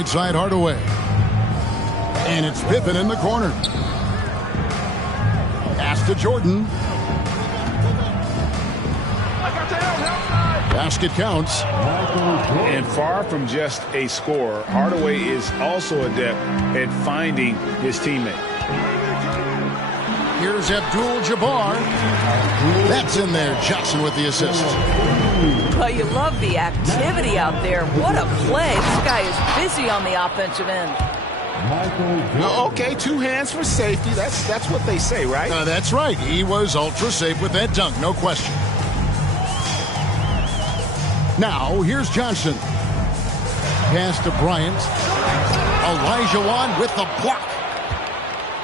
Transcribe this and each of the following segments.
Right side Hardaway. And it's Pippen in the corner. Pass to Jordan. Basket counts. And far from just a scorer, Hardaway is also adept at finding his teammate. Here's Abdul-Jabbar. That's in there. Johnson with the assist. Well, you love the activity out there. What a play. This guy is busy on the offensive end. Okay, 2 hands for safety. That's what they say, right? That's right. He was ultra safe with that dunk, no question. Now, here's Johnson. Pass to Bryant. Olajuwon with the block.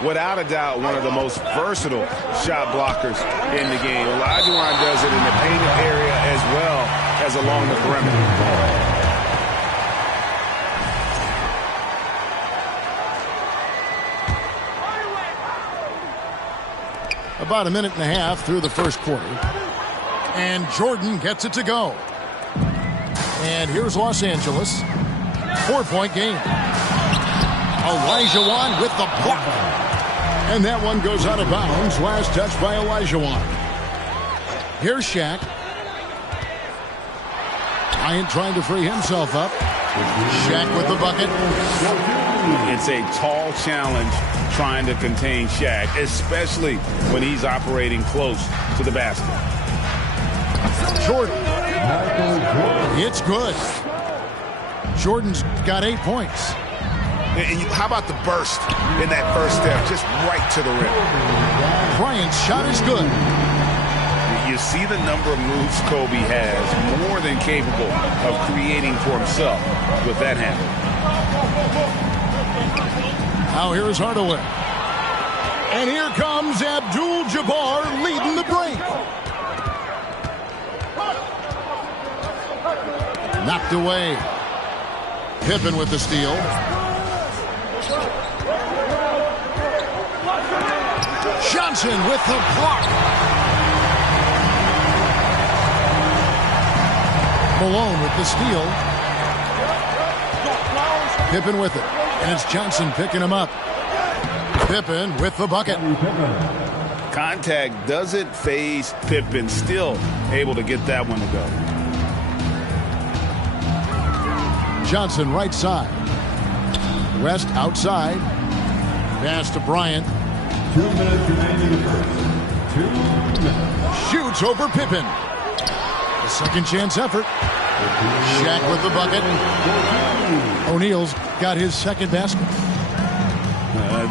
Without a doubt, one of the most versatile shot blockers in the game. Olajuwon does it in the painted area as well as along the perimeter. About a minute and a half through the first quarter. And Jordan gets it to go. And here's Los Angeles. 4-point game. Olajuwon with the block. And that one goes out of bounds. Last touch by Olajuwon. Here's Shaq. Bryant trying to free himself up. Shaq with the bucket. It's a tall challenge trying to contain Shaq, especially when he's operating close to the basket. Jordan. It's good. Jordan's got 8 points. And how about the burst in that first step, just right to the rim? Bryant's shot is good. You see the number of moves Kobe has, more than capable of creating for himself with that handle. Now here's Hardaway. And here comes Abdul-Jabbar leading the break. Knocked away. Pippen with the steal. Johnson with the block. Malone with the steal. Pippen with it. And it's Johnson picking him up. Pippen with the bucket. Contact doesn't phase Pippen. Still able to get that one to go. Johnson right side. West outside. Pass to Bryant. 2 minutes remaining in the first. 2 minutes. Shoots over Pippen. A second chance effort. Shaq with the bucket. O'Neal's got his second basket.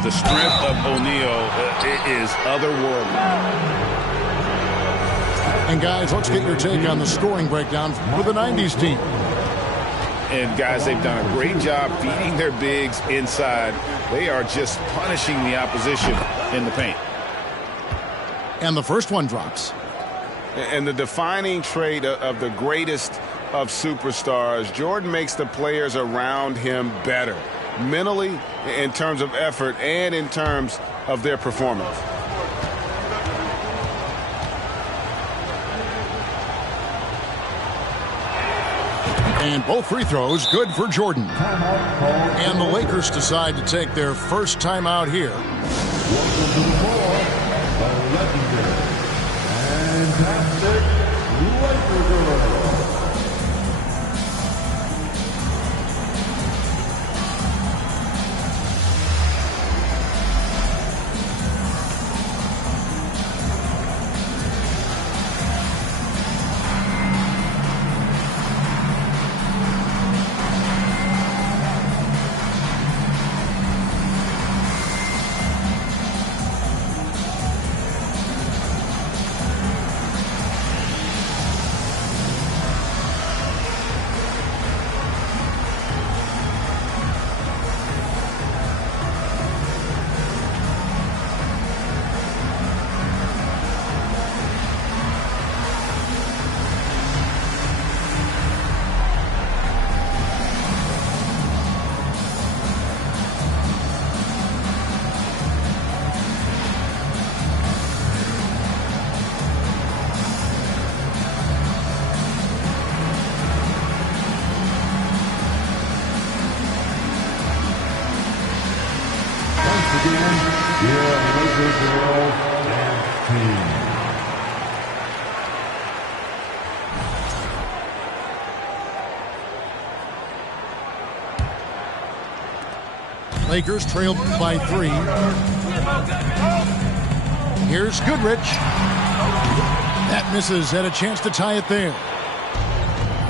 The strength of O'Neal is otherworldly. And guys, let's get your take on the scoring breakdown for the 90s team. And guys, they've done a great job feeding their bigs inside. They are just punishing the opposition in the paint. And the first one drops. And the defining trait of the greatest of superstars, Jordan makes the players around him better, mentally, in terms of effort, and in terms of their performance. And both free throws good for Jordan. And the Lakers decide to take their first timeout here. Welcome to the floor, the legendary, fantastic Lakers. Lakers trailed by 3. Here's Goodrich. That misses. Had a chance to tie it there.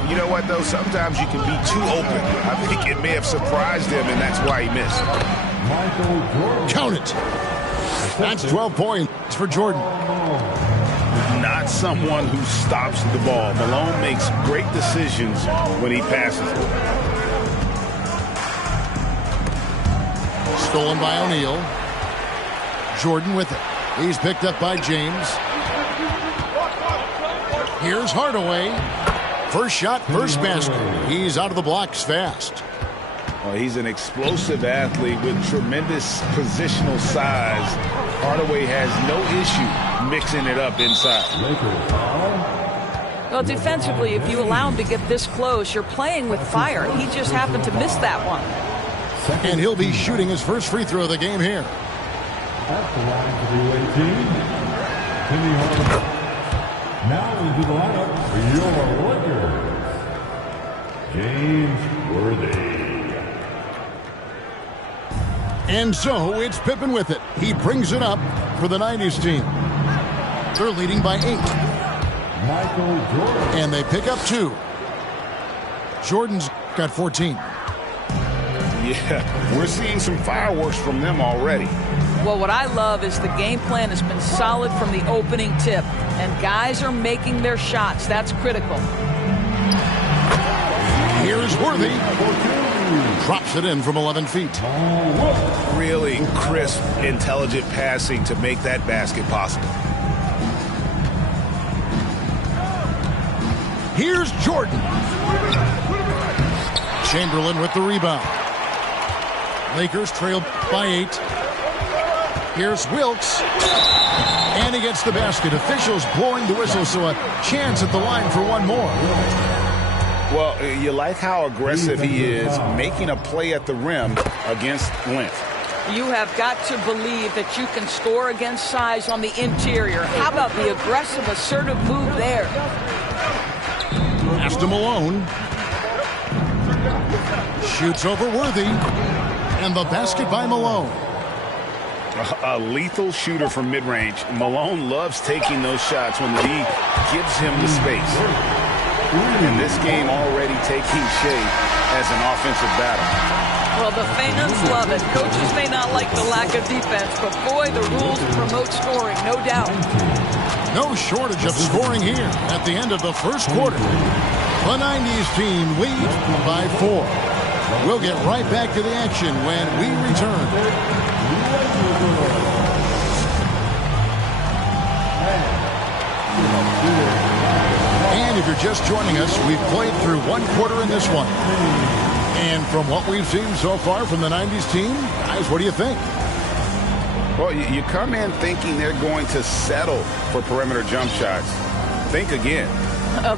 You know what, though? Sometimes you can be too open. I think it may have surprised him, and that's why he missed. Count it. That's 12 points for Jordan. Not someone who stops the ball. Malone makes great decisions when he passes it. Stolen by O'Neal. Jordan with it. He's picked up by James. Here's Hardaway. First shot, first basket. He's out of the blocks fast. Well, he's an explosive athlete with tremendous positional size. Hardaway has no issue mixing it up inside. Well, defensively, if you allow him to get this close, you're playing with fire. He just happened to miss that one. And he'll be shooting his first free throw of the game here. At the line for the away team, Timmy Hardaway. Now into the lineup for your Lakers, James Worthy. And so it's Pippen with it. He brings it up for the 90s team. They're leading by 8. Michael Jordan. And they pick up 2. Jordan's got 14. Yeah, we're seeing some fireworks from them already. Well, what I love is the game plan has been solid from the opening tip, and guys are making their shots. That's critical. Here's Worthy. Drops it in from 11 feet. Really crisp, intelligent passing to make that basket possible. Here's Jordan. Chamberlain with the rebound. Lakers trail by 8. Here's Wilkes. And he gets the basket. Officials blowing the whistle, so a chance at the line for one more. Well, you like how aggressive he is, making a play at the rim against length. You have got to believe that you can score against size on the interior. How about the aggressive, assertive move there? Pass to Malone. Shoots over Worthy. And the basket by Malone. A lethal shooter from mid-range. Malone loves taking those shots when the league gives him the space. And this game already taking shape as an offensive battle. Well, the fans love it. Coaches may not like the lack of defense, but boy, the rules promote scoring, no doubt. No shortage of scoring here at the end of the first quarter. The 90s team lead by 4. We'll get right back to the action when we return. And if you're just joining us, we've played through one quarter in this one. And from what we've seen so far from the 90s team, guys, what do you think? Well, you come in thinking they're going to settle for perimeter jump shots. Think again.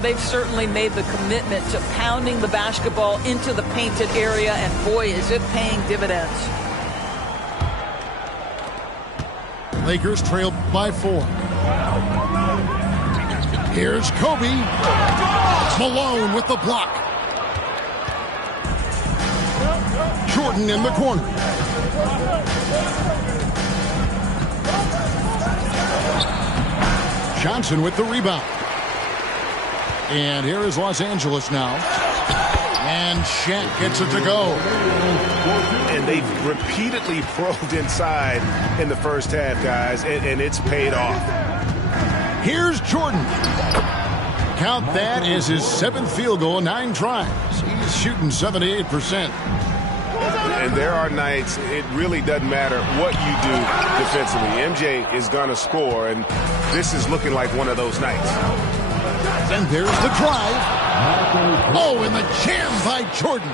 They've certainly made the commitment to pounding the basketball into the painted area, and boy, is it paying dividends. Lakers trail by 4. Here's Kobe. Malone with the block. Jordan in the corner. Johnson with the rebound. And here is Los Angeles now. And Shaq gets it to go. And they've repeatedly probed inside in the first half, guys, and it's paid off. Here's Jordan. Count that as his 7th field goal in 9 tries. He's shooting 78%. And there are nights it really doesn't matter what you do defensively. MJ is going to score, and this is looking like one of those nights. And there's the drive. Oh, and the jam by Jordan.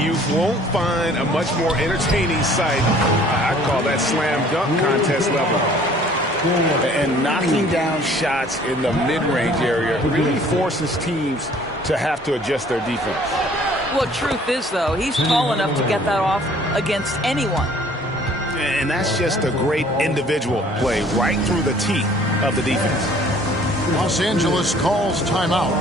You won't find a much more entertaining sight. I call that slam dunk contest level. And knocking down shots in the mid-range area really forces teams to have to adjust their defense. Well, truth is, though, he's tall enough to get that off against anyone. And that's just a great individual play right through the teeth of the defense. Los Angeles calls timeout.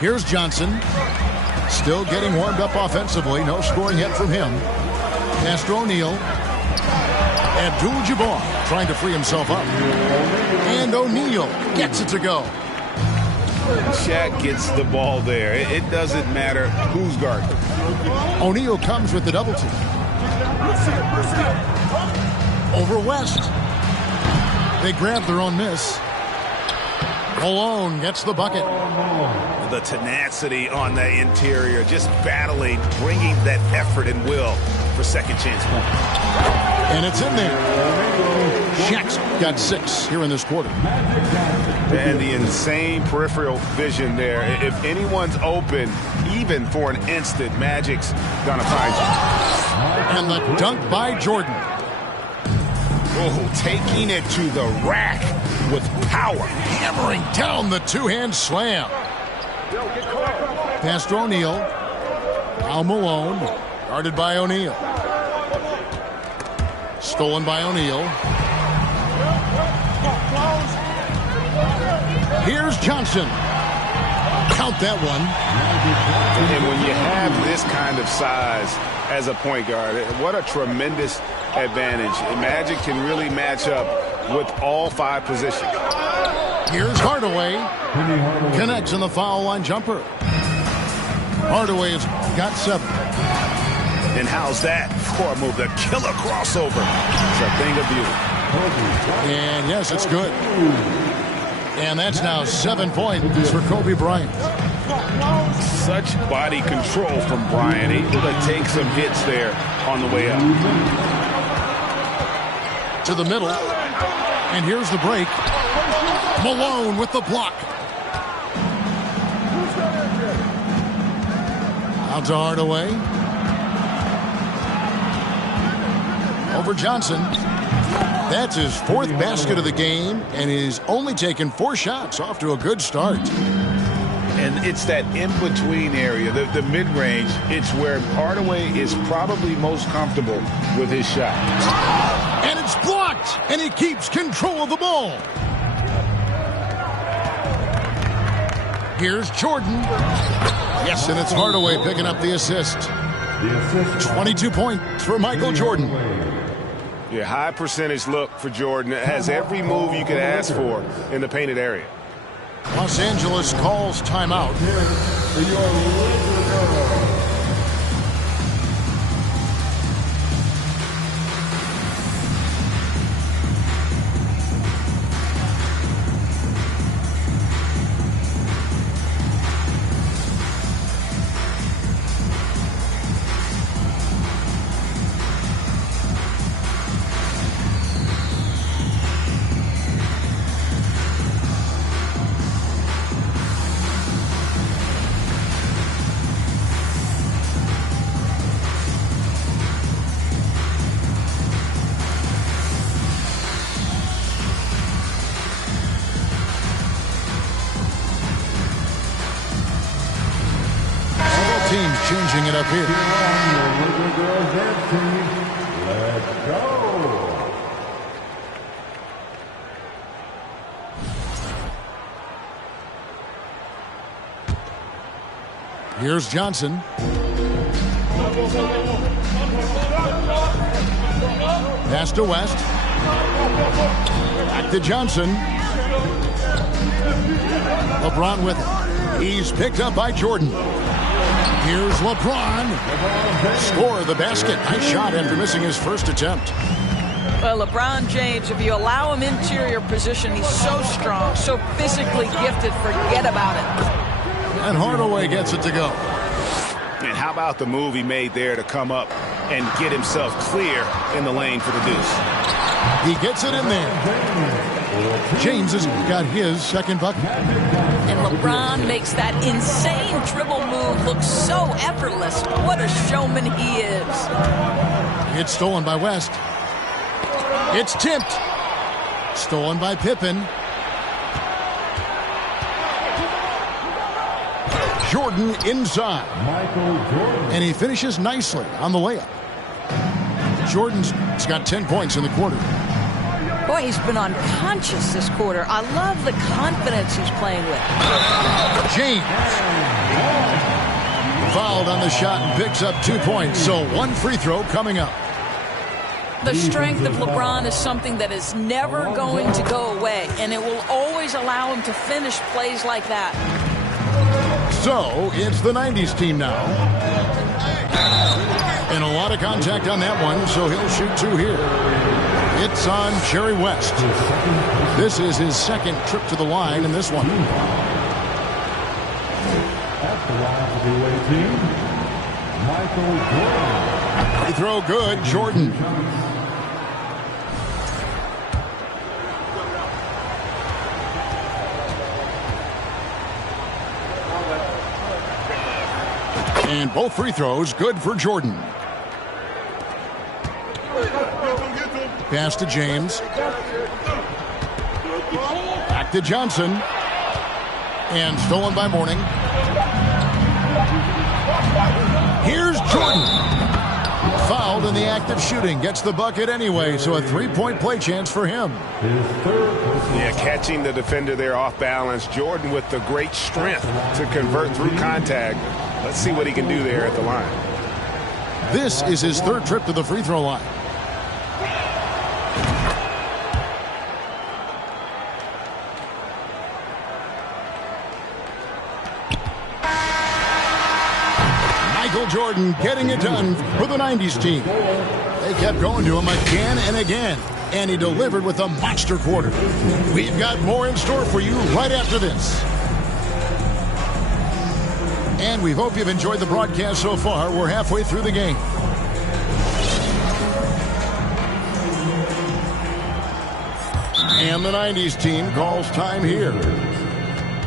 Here's Johnson. Still getting warmed up offensively. No scoring yet from him. Pass to O'Neal. Abdul-Jabbar trying to free himself up. And O'Neal gets it to go. Shaq gets the ball there. It doesn't matter who's guarding. O'Neal comes with the double team. Over West. They grab their own miss. Malone gets the bucket. The tenacity on the interior, just battling, bringing that effort and will for second chance points. And it's in there. Shaq's got 6 here in this quarter. And the insane peripheral vision there. If anyone's open, even for an instant, Magic's gonna find you. And the dunk by Jordan. Oh, taking it to the rack with power. Hammering down the two-hand slam. Pass to O'Neal. Now Malone. Guarded by O'Neal. Stolen by O'Neal. Here's Johnson. Count that one. And when you have this kind of size as a point guard, what a tremendous advantage. Magic can really match up with all 5 positions. Here's Hardaway. Connects in the foul line jumper. Hardaway has got 7. And how's that for a move? The killer crossover. It's a thing of beauty. And yes, it's good. And that's now 7 points for Kobe Bryant. Such body control from Bryant. Able to take some hits there on the way up. To the middle. And here's the break. Malone with the block. Out to Hardaway. Over Johnson. That's his 4th basket of the game, and he's only taken 4 shots. Off to a good start. And it's that in-between area, the mid-range. It's where Hardaway is probably most comfortable with his shot. And it's blocked, and he keeps control of the ball. Here's Jordan. Yes, and it's Hardaway picking up the assist. 22 points for Michael Jordan. Yeah, high percentage look for Jordan. It has every move you could ask for in the painted area. Los Angeles calls timeout. Teams changing it up here. go. Here's Johnson. Pass to West. Back to Johnson. LeBron with it. He's picked up by Jordan. Here's LeBron. Score the basket. Nice shot after missing his first attempt. Well, LeBron James, if you allow him interior position, he's so strong, so physically gifted, forget about it. And Hardaway gets it to go. And how about the move he made there to come up and get himself clear in the lane for the deuce? He gets it in there. James has got his second bucket. And LeBron makes that insane dribble move look so effortless. What a showman he is. It's stolen by West. It's tipped. Stolen by Pippen. Jordan inside. And he finishes nicely on the layup. Jordan's got 10 points in the quarter. Boy, he's been unconscious this quarter. I love the confidence he's playing with. James. Fouled on the shot and picks up 2 points. So one free throw coming up. The strength of LeBron is something that is never going to go away, and it will always allow him to finish plays like that. So it's the 90s team now. And a lot of contact on that one, so he'll shoot 2 here. It's on Jerry West. This is his second trip to the line in this one. At the line for the away team, Michael Jordan. Free throw good, Jordan. And both free throws good for Jordan. Pass to James. Back to Johnson. And stolen by Mourning. Here's Jordan. Fouled in the act of shooting. Gets the bucket anyway, so a 3-point play chance for him. Yeah, catching the defender there off balance. Jordan with the great strength to convert through contact. Let's see what he can do there at the line. This is his third trip to the free throw line. Michael Jordan getting it done for the 90s team. They kept going to him again and again, and he delivered with a monster quarter. We've got more in store for you right after this. And we hope you've enjoyed the broadcast so far. We're halfway through the game. And the 90s team calls time here.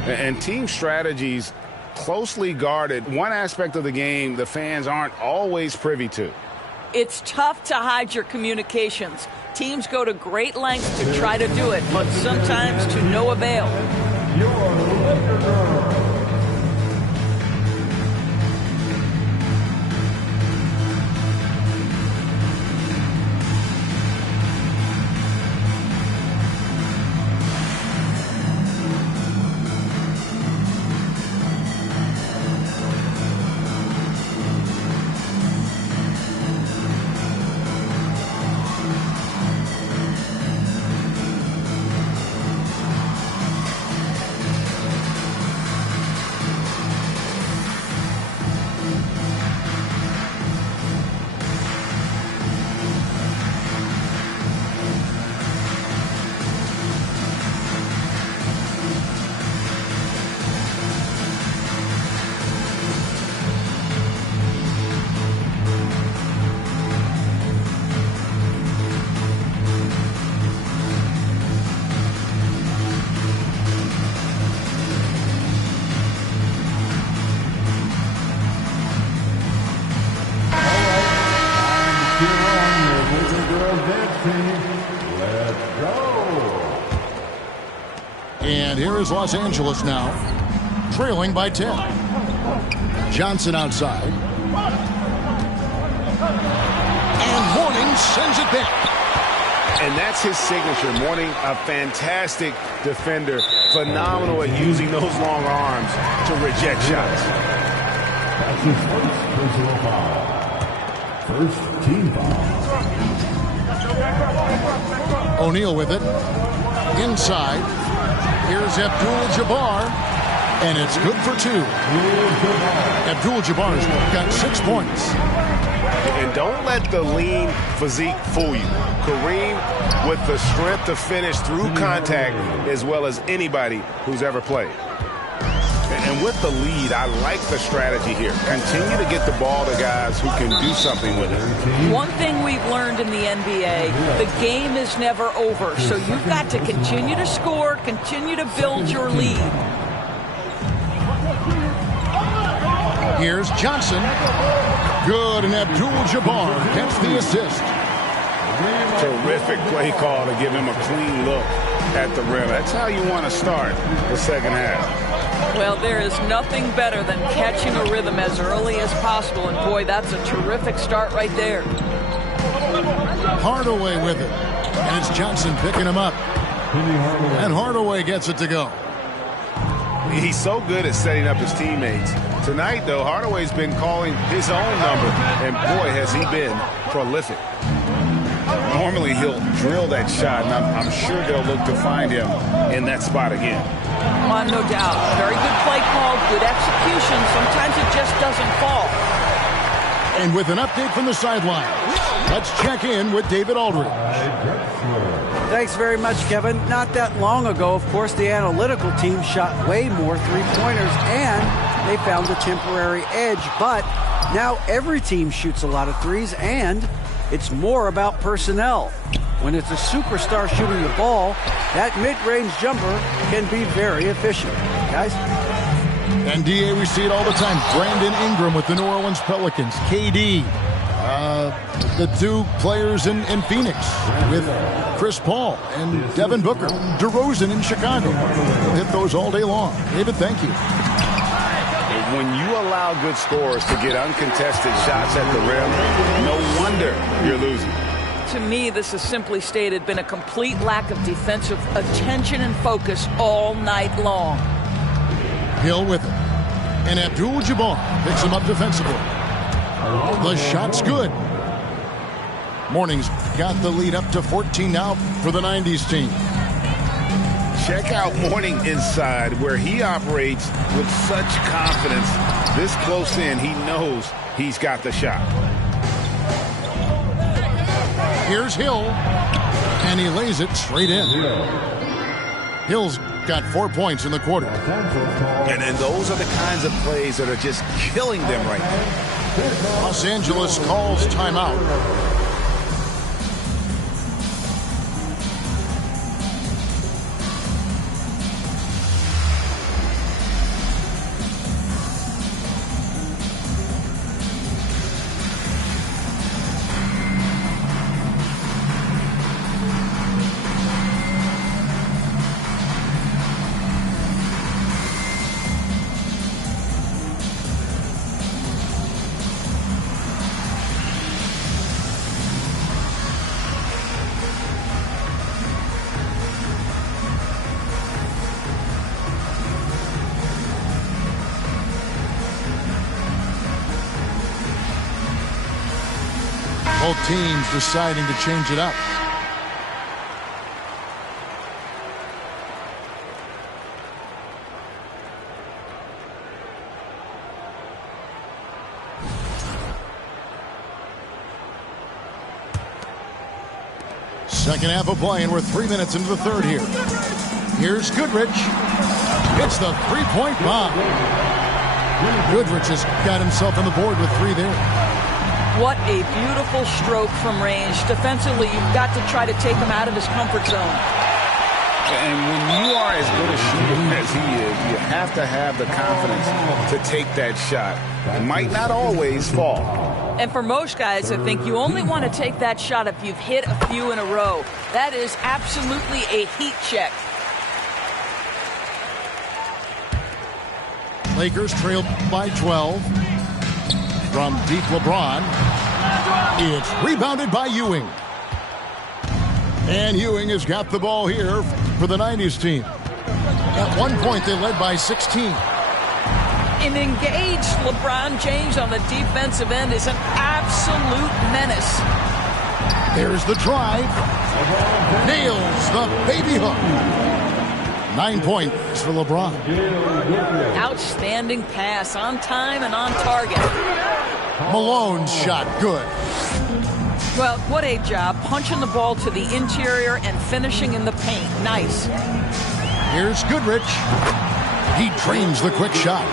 And team strategies closely guarded. One aspect of the game the fans aren't always privy to. It's tough to hide your communications. Teams go to great lengths to try to do it, but sometimes to no avail. Your Laker girl. And here is Los Angeles now, trailing by 10. Johnson outside. And Mourning and sends it back. And that's his signature. Mourning, a fantastic defender. Phenomenal at using those long arms to reject shots. That's his first personal foul. First team foul. O'Neal with it. Inside. Here's Abdul-Jabbar. And it's good for 2. Abdul-Jabbar's got 6 points. And don't let the lean physique fool you. Kareem with the strength to finish through contact as well as anybody who's ever played. And with the lead, I like the strategy here. Continue to get the ball to guys who can do something with it. One thing we've learned in the NBA, the game is never over. So you've got to continue to score, continue to build your lead. Here's Johnson. Good, and Abdul-Jabbar gets the assist. Terrific play call to give him a clean look at the rim. That's how you want to start the second half. Well, there is nothing better than catching a rhythm as early as possible. And, boy, that's a terrific start right there. Hardaway with it. And it's Johnson picking him up. And Hardaway gets it to go. He's so good at setting up his teammates. Tonight, though, Hardaway's been calling his own number. And, boy, has he been prolific. Normally, he'll drill that shot, and I'm sure they'll look to find him in that spot again. No doubt. Very good play call, good execution. Sometimes it just doesn't fall. And with an update from the sideline, let's check in with David Aldridge. Thanks very much, Kevin. Not that long ago, of course, the analytical team shot way more three-pointers, and they found a temporary edge. But now every team shoots a lot of threes, and it's more about personnel. When it's a superstar shooting the ball, that mid-range jumper can be very efficient. Guys? And, DA, we see it all the time. Brandon Ingram with the New Orleans Pelicans. KD, the 2 players in Phoenix with Chris Paul and Devin Booker. DeRozan in Chicago. We'll hit those all day long. David, thank you. When you allow good scorers to get uncontested shots at the rim, no wonder you're losing. To me, this has simply stated been a complete lack of defensive attention and focus all night long. Hill with it. And Abdul-Jabbar picks him up defensively. The shot's good. Morning's got the lead up to 14 now for the 90s team. Check out Mourning inside, where he operates with such confidence. This close in, he knows he's got the shot. Here's Hill, and he lays it straight in. Hill's got 4 points in the quarter. And those are the kinds of plays that are just killing them right now. Los Angeles calls timeout. Both teams deciding to change it up. Second half of play, and we're 3 minutes into the third here. Here's Goodrich. It's the three-point bomb. Goodrich has got himself on the board with 3 there. What a beautiful stroke from range. Defensively, you've got to try to take him out of his comfort zone. And when you are as good a shooter as he is, you have to have the confidence to take that shot. It might not always fall. And for most guys, I think you only want to take that shot if you've hit a few in a row. That is absolutely a heat check. Lakers trail by 12. from deep LeBron. It's rebounded by Ewing. And Ewing has got the ball here for the 90s team. At one point, they led by 16. An engaged LeBron James on the defensive end is an absolute menace. There's the drive. Nails the baby hook. 9 points for LeBron. Outstanding pass, on time and on target. Malone's shot good. Well, what a job, punching the ball to the interior and finishing in the paint. Nice. Here's Goodrich. He drains the quick shot.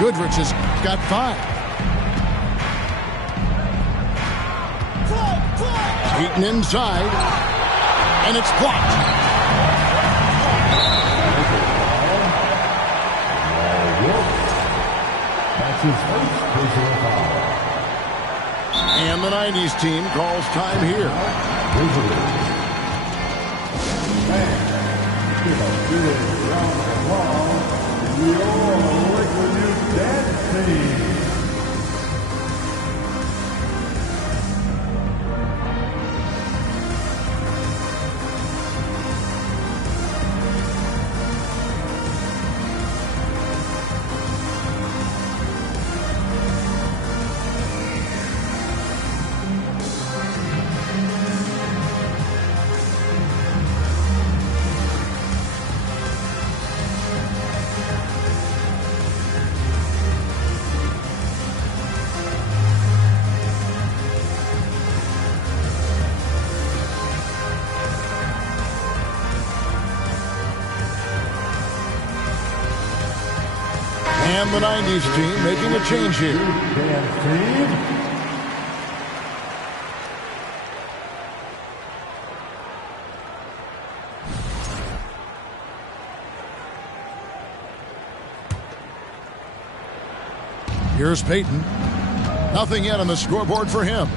Goodrich has got 5. Eaton inside, and it's blocked. That's his first personal foul. And the 90s team calls time here. Give a big round of applause to your Liquid Youth Dance Team. And the 90s team making a change here. Here's Payton. Nothing yet on the scoreboard for him.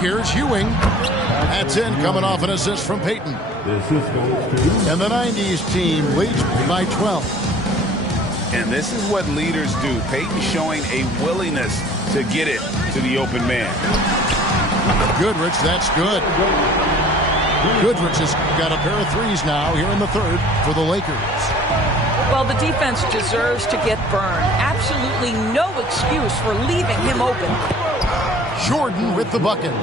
Here's Ewing. That's in, coming off an assist from Payton. And the 90s team leads by 12. And this is what leaders do. Payton showing a willingness to get it to the open man. Goodrich, that's good. Goodrich has got a pair of threes now here in the third for the Lakers. Well, the defense deserves to get burned. Absolutely no excuse for leaving him open. Jordan with the bucket.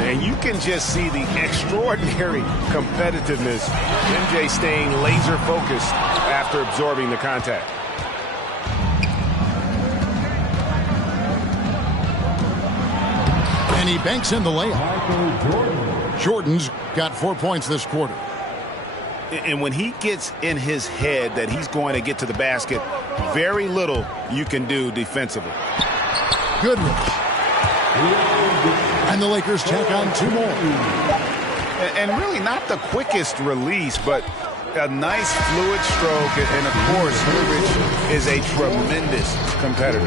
And you can just see the extraordinary competitiveness. MJ staying laser focused after absorbing the contact. And he banks in the layup. Jordan's got 4 points this quarter. And when he gets in his head that he's going to get to the basket, very little you can do defensively. Goodrich. And the Lakers tack on 2 more. And really not the quickest release, but a nice fluid stroke. And of course, Goodrich is a tremendous competitor.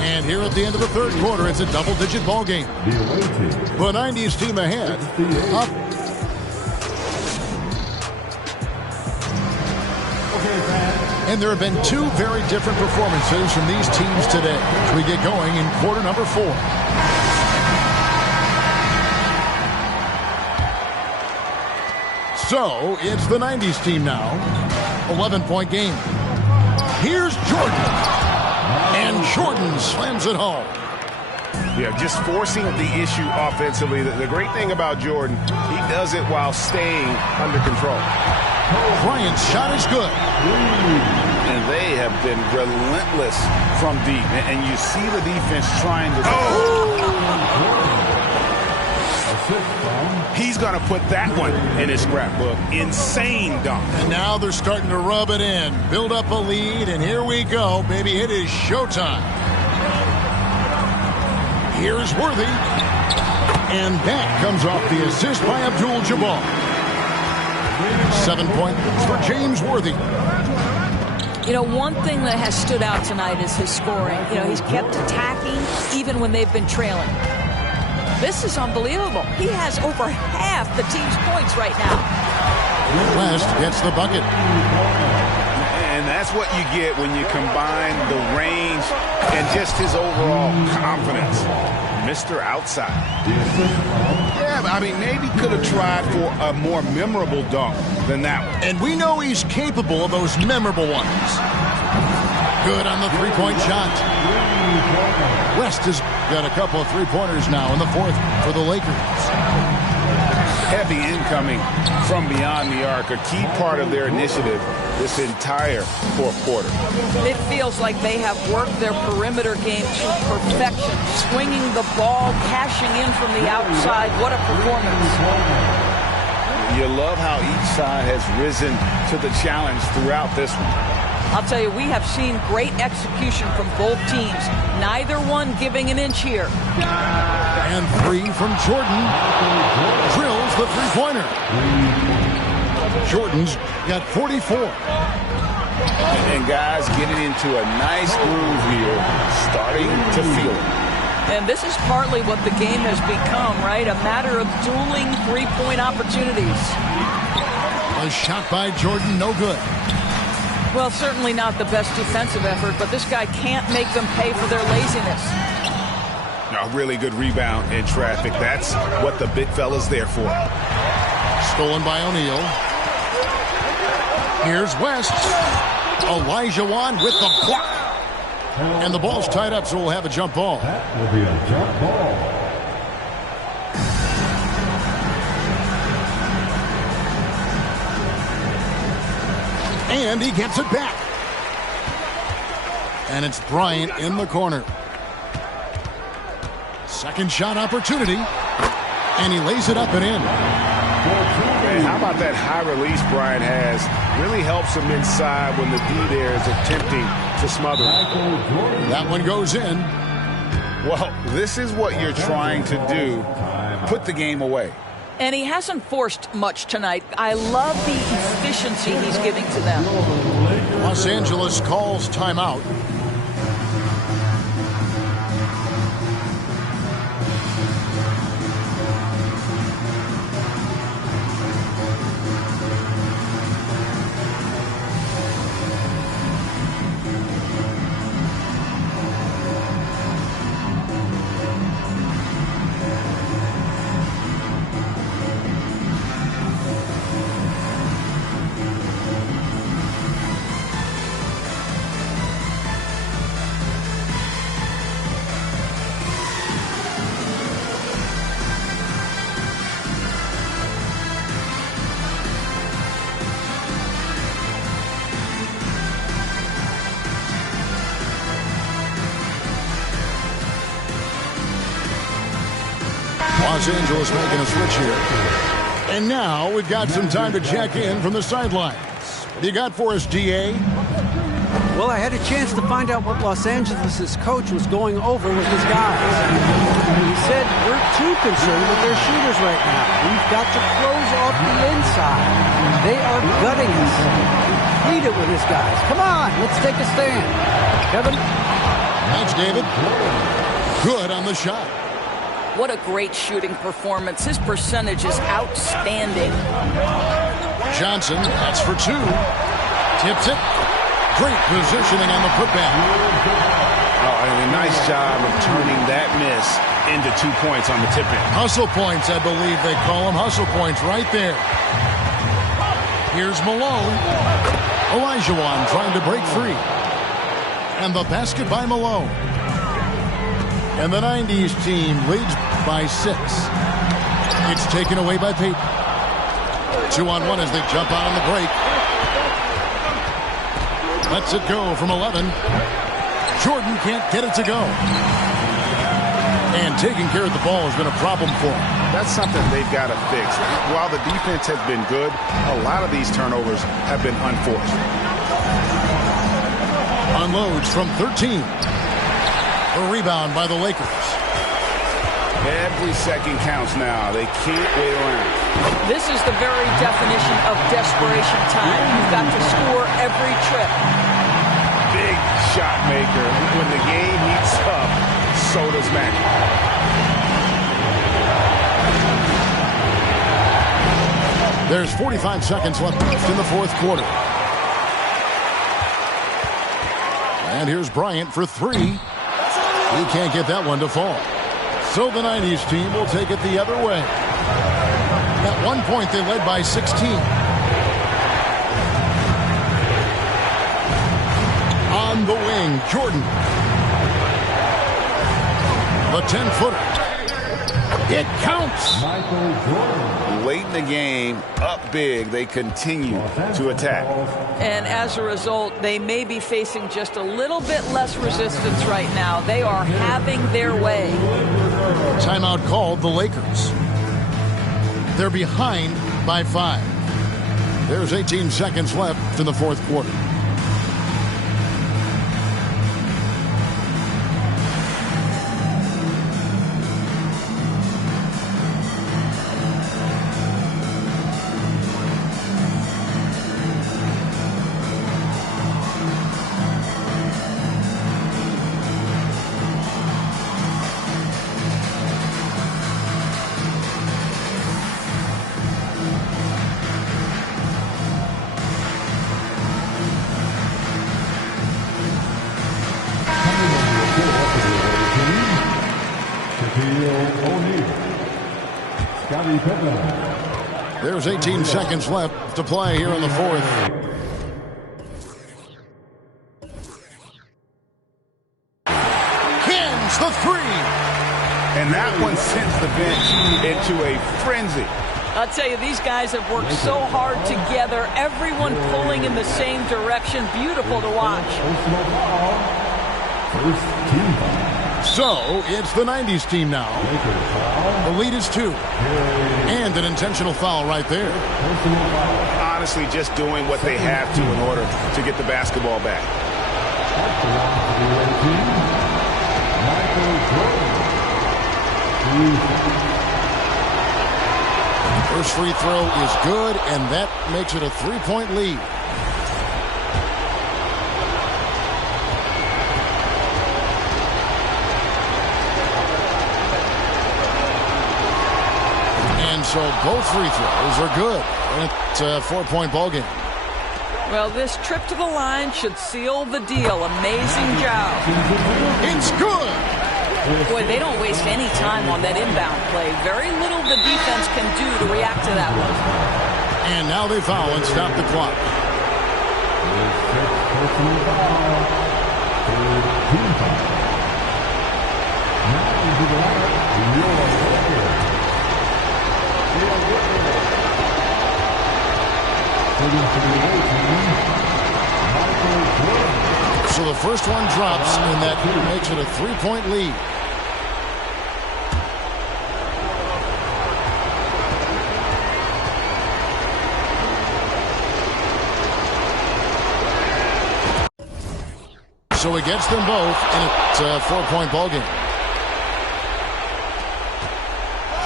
And here at the end of the third quarter, it's a double-digit ball game. The 90s team ahead. Up. And there have been 2 very different performances from these teams today as we get going in quarter number 4. So, it's the 90s team now. 11-point game. Here's Jordan. And Jordan slams it home. Yeah, just forcing the issue offensively. The great thing about Jordan, he does it while staying under control. Bryant's shot is good. And they have been relentless from deep. And you see the defense trying to... He's going to put that one in his scrapbook. Insane dunk. And now they're starting to rub it in. Build up a lead, and here we go, baby. It is showtime. Here's Worthy. And that comes off the assist by Abdul-Jabbar. 7 points for James Worthy. You know, one thing that has stood out tonight is his scoring. You know, he's kept attacking even when they've been trailing. This is unbelievable. He has over half the team's points right now. West gets the bucket. And And that's what you get when you combine the range and just his overall confidence. Mr. Outside. Yeah, I mean, maybe could have tried for a more memorable dunk than that one. And we know he's capable of those memorable ones. Good on the three-point shot. West has got a couple of three-pointers now in the fourth for the Lakers. Heavy incoming from beyond the arc, a key part of their initiative this entire fourth quarter. It feels like they have worked their perimeter game to perfection, swinging the ball, cashing in from the outside. What a performance. You love how each side has risen to the challenge throughout this one. I'll tell you, we have seen great execution from both teams. Neither one giving an inch here. And three from Jordan. Drills the three-pointer. Jordan's got 44. And guys getting into a nice groove here, starting to feel it. And this is partly what the game has become, right? A matter of dueling three-point opportunities. A shot by Jordan, no good. Well, certainly not the best defensive effort, but this guy can't make them pay for their laziness. A really good rebound in traffic. That's what the big fella's there for. Stolen by O'Neal. Here's West. Olajuwon with the block. And the ball's tied up, so we'll have a jump ball. That will be a jump ball. And he gets it back. And it's Bryant in the corner. Second shot opportunity. And he lays it up and in. Man, how about that high release Bryant has? Really helps him inside when the D there is attempting to smother him. That one goes in. Well, this is what you're trying to do. Put the game away. And he hasn't forced much tonight. I love the efficiency he's giving to them. Los Angeles calls timeout. Los Angeles making a switch here. And now we've got some time to check in from the sidelines. What do you got for us, DA? Well, I had a chance to find out what Los Angeles' coach was going over with his guys. He said, we're too concerned with their shooters right now. We've got to close off the inside. They are gutting us. Lead it with his guys. Come on, let's take a stand. Kevin? Thanks, David. Good on the shot. What a great shooting performance. His percentage is outstanding. Johnson, that's for two. Tips it. Great positioning on the putback. Oh, and a nice job of turning that miss into 2 points on the tip-in. Hustle points, I believe they call them. Hustle points right there. Here's Malone. Olajuwon trying to break free. And the basket by Malone. And the 90s team leads by 6. It's taken away by Peyton. 2-on-1 as they jump out on the break. Lets it go from 11. Jordan can't get it to go. And taking care of the ball has been a problem for him. That's something they've got to fix. While the defense has been good, a lot of these turnovers have been unforced. Unloads from 13. A rebound by the Lakers. Every second counts now. They can't wait around. This is the very definition of desperation time. You've got to score every trip. Big shot maker. When the game heats up, so does Madden. There's 45 seconds left in the fourth quarter. And here's Bryant for three. He can't get that one to fall. So the 90s team will take it the other way. At one point, they led by 16. On the wing, Jordan. The 10-footer. It counts. Late in the game, up big, they continue to attack. And as a result, they may be facing just a little bit less resistance right now. They are having their way. Timeout called the Lakers. They're behind by 5. There's 18 seconds left in the fourth quarter. There's 18 seconds left to play here in the fourth. Kins the three. And that one sends the bench into a frenzy. I'll tell you, these guys have worked so hard together. Everyone pulling in the same direction. Beautiful to watch. So it's the 90s team now. The lead is 2. And an intentional foul right there. Honestly, just doing what they have to in order to get the basketball back. First free throw is good, and that makes it a 3-point lead. So both free throws are good. It's a 4-point ball game. Well, this trip to the line should seal the deal. Amazing job. It's good. Boy, they don't waste any time on that inbound play. Very little the defense can do to react to that one. And now they foul and stop the clock. So the first one drops, and that makes it a 3-point lead. So he gets them both, and it's a 4-point ball game.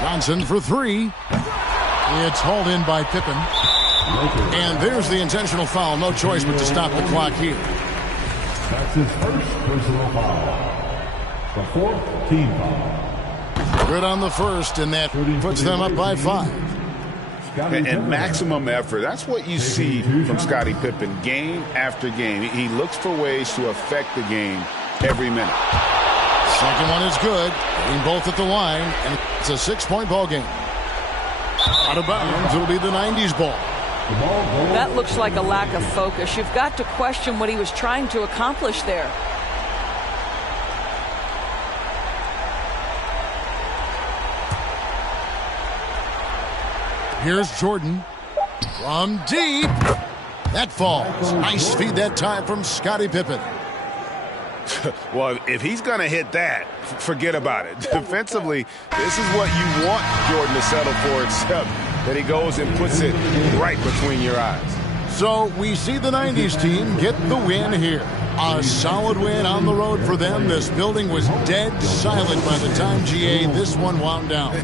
Johnson for three. It's hauled in by Pippen. And there's the intentional foul. No choice but to stop the clock here. That's his first personal foul. The 4th team foul. Good on the first, and that puts them up by 5. And maximum effort. That's what you see from Scottie Pippen game after game. He looks for ways to affect the game every minute. Second one is good. Getting both at the line, and it's a 6-point ball game. Out of bounds, it'll be the 90s ball. That looks like a lack of focus. You've got to question what he was trying to accomplish there. Here's Jordan from deep. That falls. Nice feed that time from Scottie Pippen. Well, if he's going to hit that, forget about it. Defensively, this is what you want Jordan to settle for, except that he goes and puts it right between your eyes. So we see the 90s team get the win here. A solid win on the road for them. This building was dead silent by the time, GA, this one wound down.